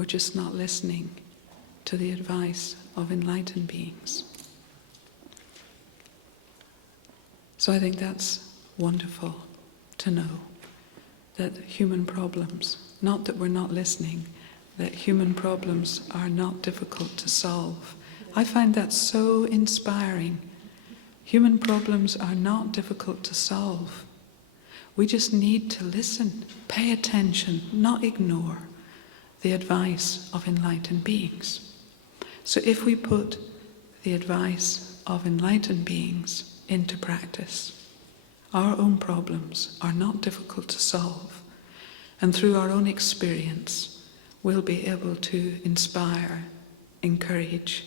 we're just not listening to the advice of enlightened beings. So I think that's wonderful to know, that human problems, not that we're not listening, that human problems are not difficult to solve. I find that so inspiring. Human problems are not difficult to solve. We just need to listen, pay attention, not ignore the advice of enlightened beings. So if we put the advice of enlightened beings into practice, our own problems are not difficult to solve, and through our own experience we'll be able to inspire, encourage,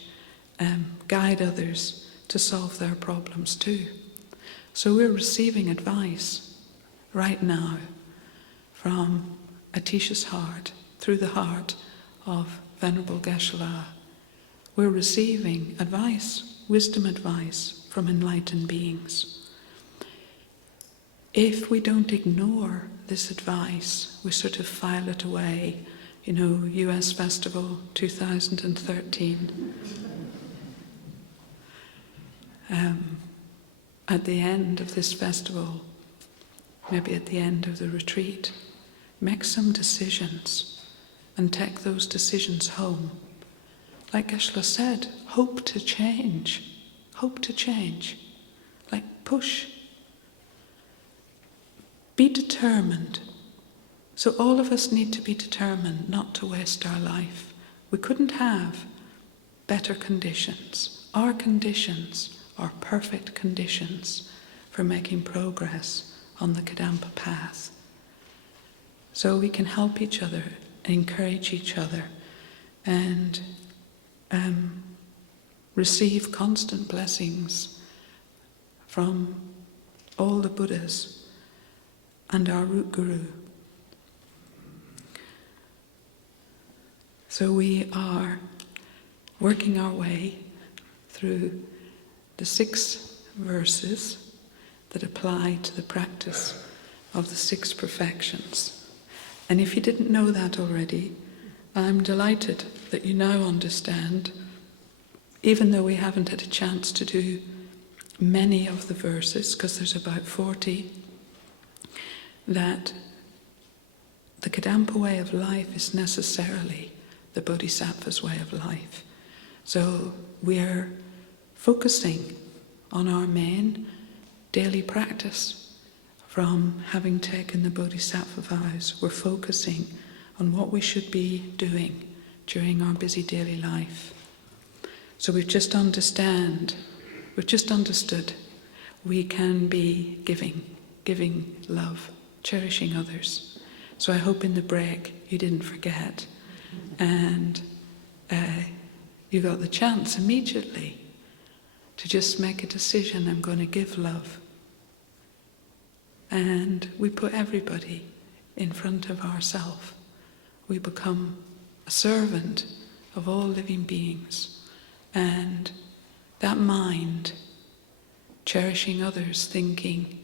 guide others to solve their problems too. So we're receiving advice right now from Atisha's heart, through the heart of Venerable Geshe-la. We're receiving advice, wisdom advice from enlightened beings. If we don't ignore this advice, we sort of file it away. You know, US Festival 2013. At the end of this festival, maybe at the end of the retreat, make some decisions and take those decisions home. Like Geshe-la said, hope to change. Hope to change. Like push. Be determined. So all of us need to be determined not to waste our life. We couldn't have better conditions. Our conditions are perfect conditions for making progress on the Kadampa path. So we can help each other, encourage each other, and receive constant blessings from all the Buddhas and our root Guru. So we are working our way through the 6 verses that apply to the practice of the 6 perfections. And if you didn't know that already, I'm delighted that you now understand, even though we haven't had a chance to do many of the verses, because there's about 40, that the Kadampa way of life is necessarily the Bodhisattva's way of life. So we're focusing on our main daily practice. From having taken the Bodhisattva vows, we're focusing on what we should be doing during our busy daily life. So we've just understood we can be giving love, cherishing others. So I hope in the break you didn't forget, and you got the chance immediately to just make a decision, I'm going to give love. And we put everybody in front of ourselves. We become a servant of all living beings. And that mind, cherishing others, thinking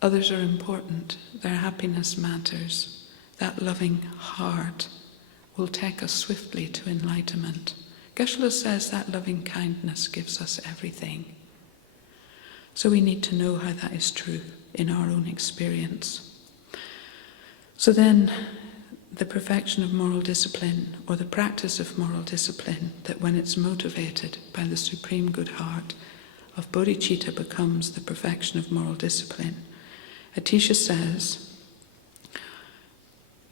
others are important, their happiness matters, that loving heart will take us swiftly to enlightenment. Geshe-la says that loving kindness gives us everything. So we need to know how that is true in our own experience. So then, the perfection of moral discipline, or the practice of moral discipline, that when it's motivated by the supreme good heart of bodhicitta becomes the perfection of moral discipline. Atisha says,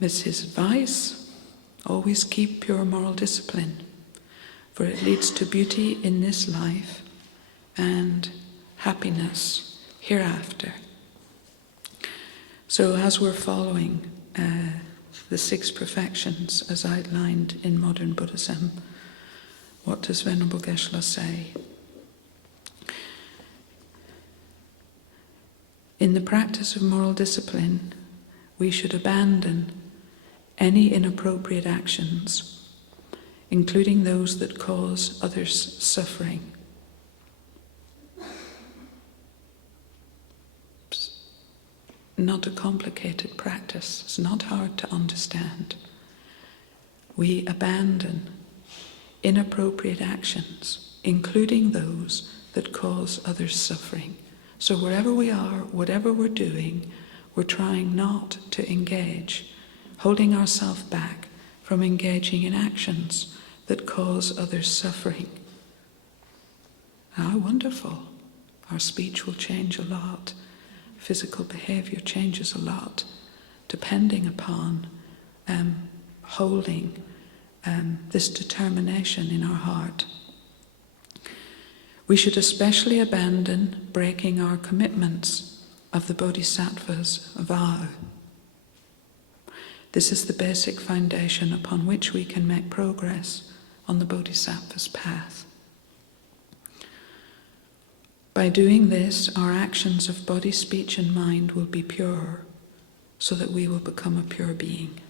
this is his advice, always keep pure moral discipline, for it leads to beauty in this life and happiness hereafter. So as we're following the 6 perfections as outlined in modern Buddhism, what does Venerable Geshe-la say? In the practice of moral discipline, we should abandon any inappropriate actions, including those that cause others suffering. Not a complicated practice. It's not hard to understand. we abandon inappropriate actions, including those that cause others suffering. So wherever we are, whatever we're doing, we're trying not to engage, holding ourselves back from engaging in actions that cause others suffering. How wonderful. Our speech will change a lot. Physical behavior changes a lot, depending upon holding this determination in our heart. We should especially abandon breaking our commitments of the Bodhisattva's vow. This is the basic foundation upon which we can make progress on the Bodhisattva's path. By doing this, our actions of body, speech and mind will be pure, so that we will become a pure being.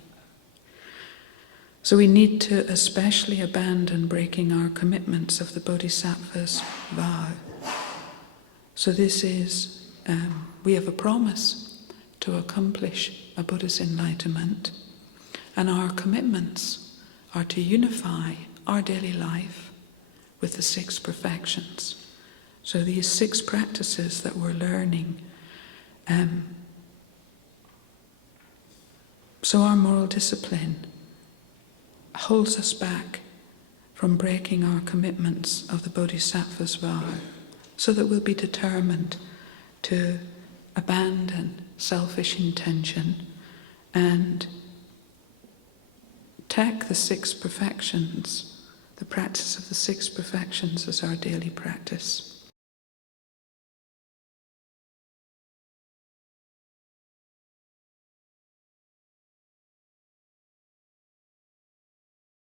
So we need to especially abandon breaking our commitments of the Bodhisattva's vow. So this is, we have a promise to accomplish a Buddha's enlightenment, and our commitments are to unify our daily life with the 6 perfections. So these 6 practices that we're learning, so our moral discipline holds us back from breaking our commitments of the Bodhisattva's vow, so that we'll be determined to abandon selfish intention and take the 6 perfections, the practice of the 6 perfections as our daily practice.